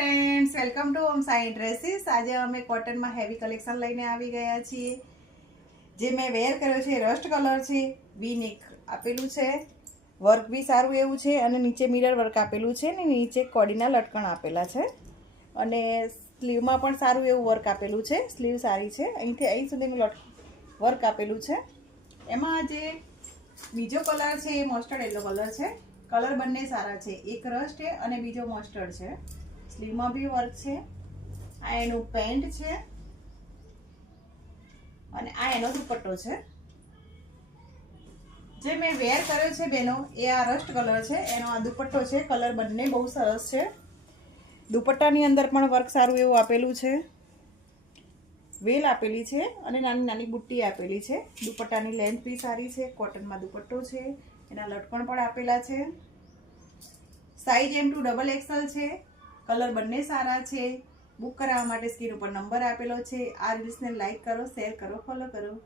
Friends, welcome to home Sai dresses. આજે અમે કોટનમાં heavy collection લઈને આવી ગયા છીએ. જે મેં વેર કર્યો છે રસ્ટ કલર છે, વી-નેક આપેલું છે, વર્ક બી સારું એવું છે અને નીચે મિરર વર્ક આપેલું છે ને નીચે કોડીના લટકણ આપેલા છે અને સ્લીવમાં પણ સારું એવું વર્ક આપેલું છે. સ્લીવ સારી છે, અહીંથી અહીં સુધીનું વર્ક આપેલું છે. એમાં જે બીજો કલર છે એ મસ્ટર્ડ યલો કલર છે. કલર બંને સારા છે, એક રસ્ટ છે અને બીજો મસ્ટર્ડ છે. સ્લીવમાં બી વર્ક છે. આ એનું પેન્ટ છે અને આ એનો દુપટ્ટો છે. જે મેં વેર કર્યો છે બેનો એ આ રસ્ટ કલર છે, એનો આ દુપટ્ટો છે. કલર બંને બહુ સરસ છે. દુપટ્ટાની અંદર પણ વર્ક સારું એવું આપેલું છે, વેલ આપેલી છે અને નાની નાની બુટ્ટી આપેલી છે. દુપટ્ટાની લેન્થ બી સારી છે, કોટનમાં દુપટ્ટો છે, એના લટકણ પણ આપેલા છે. સાઈઝ M2 XXL છે. કલર બંને સારા છે. બુક કરાવવા માટે સ્ક્રીન ઉપર નંબર આપેલો છે. આ રીલ્સને લાઈક કરો, શેર કરો, ફોલો કરો.